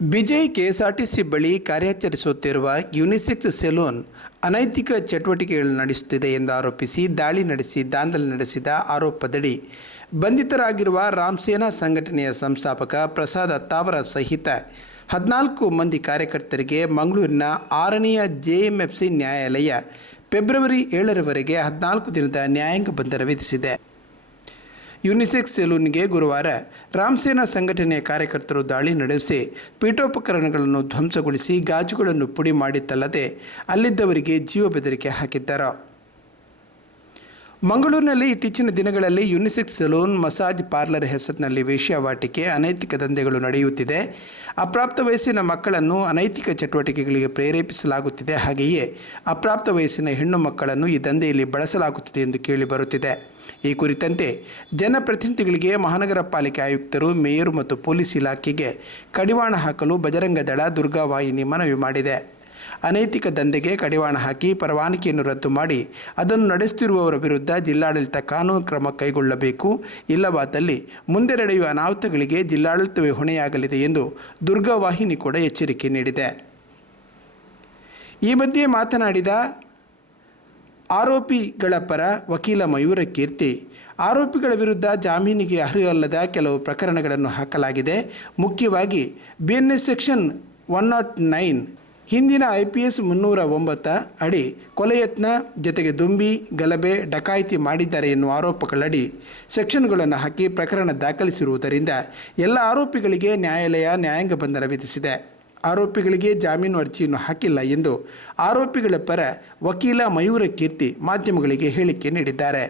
Bejai KSRTC ಬಳಿ ಕಾರ್ಯಾಚರಿಸುತ್ತಿರುವ unisex salon ಅನೈತಿಕ ಚಟುವಟಿಕೆಗಳನ್ನು ನಡೆಸುತ್ತಿದೆ ಎಂದು ಆರೋಪಿಸಿ ದಾಳಿ ನಡೆಸಿ ದಾಂಧಲೆ ನಡೆಸಿದ ಆರೋಪದಡಿ ಬಂಧಿತರಾಗಿರುವ ರಾಮಸೇನಾ ಸಂಘಟನೆಯ ಸಂಸ್ಥಾಪಕ ಪ್ರಸಾದ್ ಅತ್ತಾವರ ಸಹಿತ 14 ಮಂದಿ ಕಾರ್ಯಕರ್ತರಿಗೆ ಮಂಗಳೂರಿನ 6ನೇ ಜೆಎಂಎಫ್ಸಿ ನ್ಯಾಯಾಲಯ ಫೆಬ್ರವರಿ 7ರವರೆಗೆ 14 ದಿನದ ನ್ಯಾಯಾಂಗ ಬಂಧನ ವಿಧಿಸಿದೆ. ಯುನಿಸೆಕ್ಸ್ ಸೆಲೂನ್ಗೆ ಗುರುವಾರ ರಾಮಸೇನಾ ಸಂಘಟನೆಯ ಕಾರ್ಯಕರ್ತರು ದಾಳಿ ನಡೆಸಿ ಪೀಠೋಪಕರಣಗಳನ್ನು ಧ್ವಂಸಗೊಳಿಸಿ ಗಾಜುಗಳನ್ನು ಪುಡಿ ಮಾಡಿದ್ದಲ್ಲದೆ ಅಲ್ಲಿದ್ದವರಿಗೆ ಜೀವ ಬೆದರಿಕೆ ಹಾಕಿದ್ದಾರೆ. ಮಂಗಳೂರಿನಲ್ಲಿ ಇತ್ತೀಚಿನ ದಿನಗಳಲ್ಲಿ ಯುನಿಸೆಕ್ಸ್ ಸೆಲೂನ್ ಮಸಾಜ್ ಪಾರ್ಲರ್ ಹೆಸರಿನಲ್ಲಿ ವೇಶ್ಯಾವಾಟಿಕೆ ಅನೈತಿಕ ದಂಧೆಗಳು ನಡೆಯುತ್ತಿದೆ. ಅಪ್ರಾಪ್ತ ವಯಸ್ಸಿನ ಮಕ್ಕಳನ್ನು ಅನೈತಿಕ ಚಟುವಟಿಕೆಗಳಿಗೆ ಪ್ರೇರೇಪಿಸಲಾಗುತ್ತಿದೆ. ಹಾಗೆಯೇ ಅಪ್ರಾಪ್ತ ವಯಸ್ಸಿನ ಹೆಣ್ಣು ಮಕ್ಕಳನ್ನು ಈ ದಂಧೆಯಲ್ಲಿ ಬಳಸಲಾಗುತ್ತಿದೆ ಎಂದು ಕೇಳಿಬರುತ್ತಿದೆ. ಈ ಕುರಿತಂತೆ ಜನಪ್ರತಿನಿಧಿಗಳಿಗೆ ಮಹಾನಗರ ಪಾಲಿಕೆ ಆಯುಕ್ತರು, ಮೇಯರ್ ಮತ್ತು ಪೊಲೀಸ್ ಇಲಾಖೆಗೆ ಕಡಿವಾಣ ಹಾಕಲು ಬಜರಂಗ ದಳ ದುರ್ಗಾವಾಹಿನಿ ಮನವಿ ಮಾಡಿದೆ. ಅನೈತಿಕ ದಂಧೆಗೆ ಕಡಿವಾಣ ಹಾಕಿ ಪರವಾನಗಿಯನ್ನು ರದ್ದು ಮಾಡಿ ಅದನ್ನು ನಡೆಸುತ್ತಿರುವವರ ವಿರುದ್ಧ ಜಿಲ್ಲಾಡಳಿತ ಕಾನೂನು ಕ್ರಮ ಕೈಗೊಳ್ಳಬೇಕು. ಇಲ್ಲವಾದಲ್ಲಿ ಮುಂದೆ ನಡೆಯುವ ಅನಾಹುತಗಳಿಗೆ ಜಿಲ್ಲಾಡಳಿತವೇ ಹೊಣೆಯಾಗಲಿದೆ ಎಂದು ದುರ್ಗಾವಾಹಿನಿ ಕೂಡ ಎಚ್ಚರಿಕೆ ನೀಡಿದೆ. ಈ ಮಧ್ಯೆ ಮಾತನಾಡಿದ ಆರೋಪಿಗಳ ಪರ ವಕೀಲ ಮಯೂರ ಕೀರ್ತಿ, ಆರೋಪಿಗಳ ವಿರುದ್ಧ ಜಾಮೀನಿಗೆ ಅರ್ಹವಲ್ಲದ ಕೆಲವು ಪ್ರಕರಣಗಳನ್ನು ಹಾಕಲಾಗಿದೆ. ಮುಖ್ಯವಾಗಿ ಬಿಎನ್ಎಸ್ ಸೆಕ್ಷನ್ 109 ಹಿಂದಿನ IPS 309 ಅಡಿ ಕೊಲೆ ಯತ್ನ ಜೊತೆಗೆ ದುಂಬಿ, ಗಲಭೆ, ಡಕಾಯಿತಿ ಮಾಡಿದ್ದಾರೆ ಎನ್ನುವ ಆರೋಪಗಳಡಿ ಸೆಕ್ಷನ್ಗಳನ್ನು ಹಾಕಿ ಪ್ರಕರಣ ದಾಖಲಿಸಿರುವುದರಿಂದ ಎಲ್ಲ ಆರೋಪಿಗಳಿಗೆ ನ್ಯಾಯಾಲಯ ನ್ಯಾಯಾಂಗ ಬಂಧನ ವಿಧಿಸಿದೆ. ಆರೋಪಿಗಳಿಗೆ ಜಾಮೀನು ಅರ್ಜಿಯನ್ನು ಹಾಕಿಲ್ಲ ಎಂದು ಆರೋಪಿಗಳ ಪರ ವಕೀಲ ಮಯೂರ ಕೀರ್ತಿ ಮಾಧ್ಯಮಗಳಿಗೆ ಹೇಳಿಕೆ ನೀಡಿದ್ದಾರೆ.